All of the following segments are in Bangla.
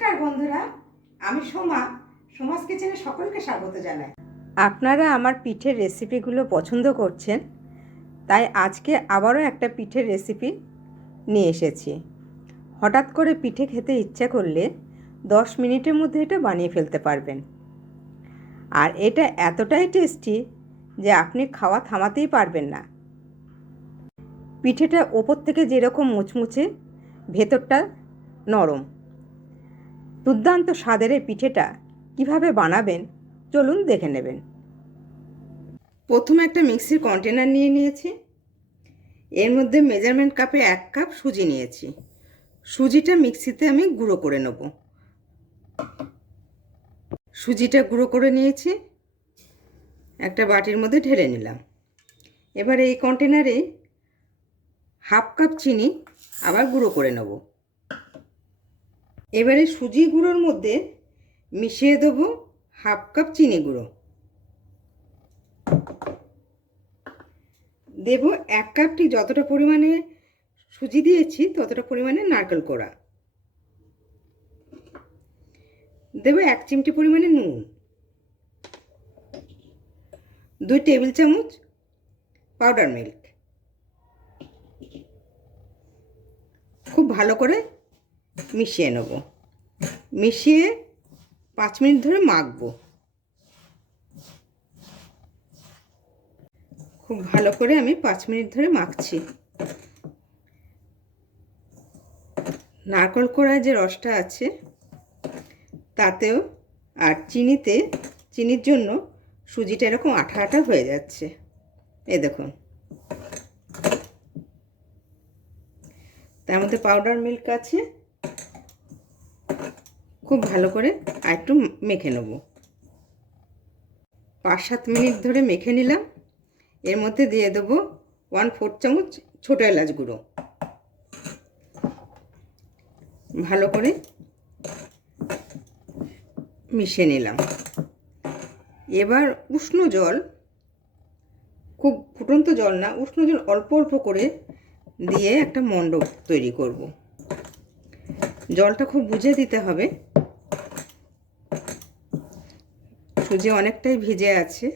নমস্কার বন্ধুরা, আমি সোমা। সোমাস কিচেনে সকলকে স্বাগত জানাই। আপনারা আমার পিঠের রেসিপিগুলো পছন্দ করছেন, তাই আজকে আবারও একটা পিঠের রেসিপি নিয়ে এসেছি। হঠাৎ করে পিঠে খেতে ইচ্ছা করলে 10 মিনিটের মধ্যে এটা বানিয়ে ফেলতে পারবেন। আর এটা এতটাই টেস্টি যে আপনি খাওয়া থামাতেই পারবেন না। পিঠেটা ওপর থেকে যেরকম মুচমুচে, ভেতরটা নরম। দুর্দান্ত স্বাদের এই পিঠেটা কিভাবে বানাবেন চলুন দেখে নেবেন। প্রথমে একটা মিক্সির কন্টেনার নিয়ে নিয়েছি। এর মধ্যে মেজারমেন্ট কাপে 1 কাপ সুজি নিয়েছি। সুজিটা মিক্সিতে আমি গুঁড়ো করে নেব। সুজিটা গুঁড়ো করে নিয়েছি, একটা বাটির মধ্যে ঢেলে নিলাম। এবার এই কন্টেনারে 1/2 কাপ চিনি আবার গুঁড়ো করে নেব। এবারে সুজি গুঁড়োর মধ্যে মিশিয়ে দেবো 1/2 কাপ চিনি গুঁড়ো। দেব 1 কাপটি যতটা পরিমাণে সুজি দিয়েছি ততটা পরিমাণে নারকেল কোড়া। দেব 1 চিমটি পরিমাণে নুন, 2 টেবিল চামচ পাউডার মিল্ক। খুব ভালো করে মিশিয়ে নেব। মিশিয়ে 5 মিনিট ধরে মাখবো। খুব ভালো করে আমি 5 মিনিট ধরে মাখছি। নারকেল কোড়ায় যে রসটা আছে তাতেও আর চিনির জন্য সুজিটা এরকম আঠা আঠা হয়ে যাচ্ছে। এই দেখুন, তার মধ্যে পাউডার মিল্ক আছে। খুব ভালো করে আর একটু মেখে নেব। 5-7 মিনিট ধরে মেখে নিলাম। এর মধ্যে দিয়ে দেবো 1/4 চামচ ছোটো এলাচ গুঁড়ো। ভালো করে মিশিয়ে নিলাম। এবার উষ্ণ জল, খুব ফুটন্ত জল না, উষ্ণ জল অল্প অল্প করে দিয়ে একটা মণ্ড তৈরি করব। জলটা খুব বুঝে দিতে হবে। সুজি অনেকটাই ভিজে আছে।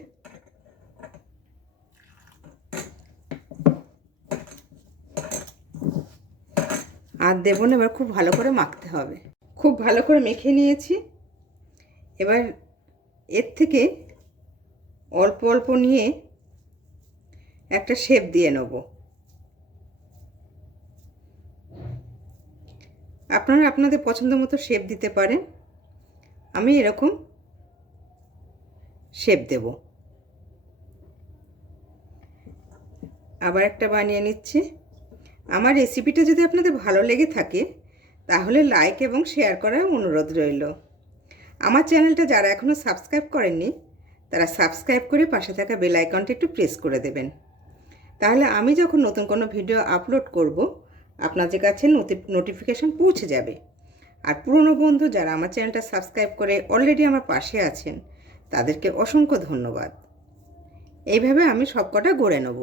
আর দেব না, এবার খুব ভালো করে মাখতে হবে। খুব ভালো করে মেখে নিয়েছি। এবার এর থেকে অল্প অল্প নিয়ে একটা শেপ দিয়ে নেব। আপনারা আপনাদের পছন্দ মতো শেপ দিতে পারেন। আমি এরকম শেপ দেব। আবার একটা বানিয়ে নিচ্ছি। আমার রেসিপিটা যদি আপনাদের ভালো লেগে থাকে তাহলে লাইক এবং শেয়ার করার অনুরোধ রইল। আমার চ্যানেলটা যারা এখনও সাবস্ক্রাইব করেননি তারা সাবস্ক্রাইব করে পাশে থাকা বেল আইকনটা একটু প্রেস করে দেবেন। তাহলে আমি যখন নতুন কোনো ভিডিও আপলোড করব আপনাদের কাছে নোটিফিকেশন পৌঁছে যাবে। আর পুরনো বন্ধু যারা আমার চ্যানেলটা সাবস্ক্রাইব করে অলরেডি আমার পাশে আছেন তাদেরকে অসংখ্য ধন্যবাদ। এইভাবে আমি সবকটা গড়ে নেব।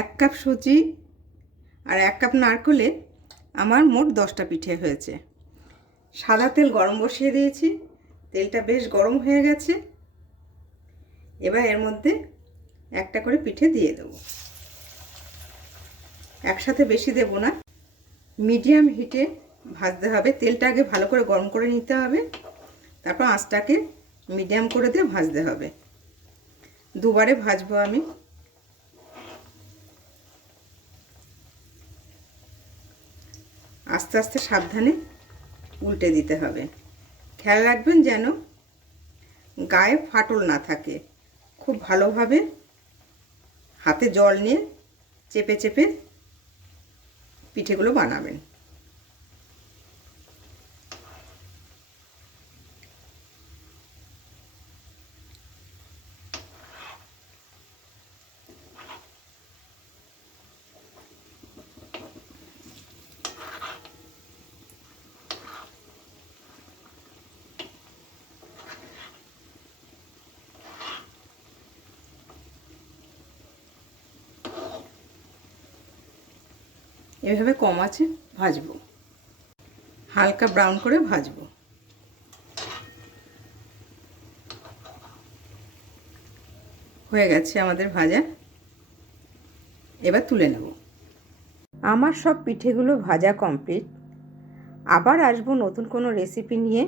1 কাপ সুজি আর 1 কাপ নারকেলে আমার মোট 10টা পিঠে হয়েছে। সাদা তেল গরম বসিয়ে দিয়েছি। তেলটা বেশ গরম হয়ে গেছে। এবার এর মধ্যে একটা করে পিঠে দিয়ে দেব। একসাথে বেশি দেব না, মিডিয়াম হিটে ভাজতে হবে। তেলটা আগে ভালো করে গরম করে নিতে হবে, তারপর আঁচটাকে মিডিয়াম করে দিয়ে ভাজতে হবে। দুবারে ভাজবো আমি। আস্তে আস্তে সাবধানে উল্টে দিতে হবে। খেয়াল রাখবেন যেন গায়ে ফাটল না থাকে। খুব ভালোভাবে হাতে জল নিয়ে চেপে চেপে পিঠেগুলো বানাবেন। এভাবে কম আছে ভাজবো। হালকা ব্রাউন করে ভাজবো। হয়ে গেছে আমাদের ভাজা, এবার তুলে নেব। আমার সব পিঠেগুলো ভাজা কমপ্লিট। আবার আসবো নতুন কোনো রেসিপি নিয়ে।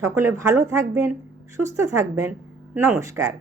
সকলে ভালো থাকবেন, সুস্থ থাকবেন। নমস্কার।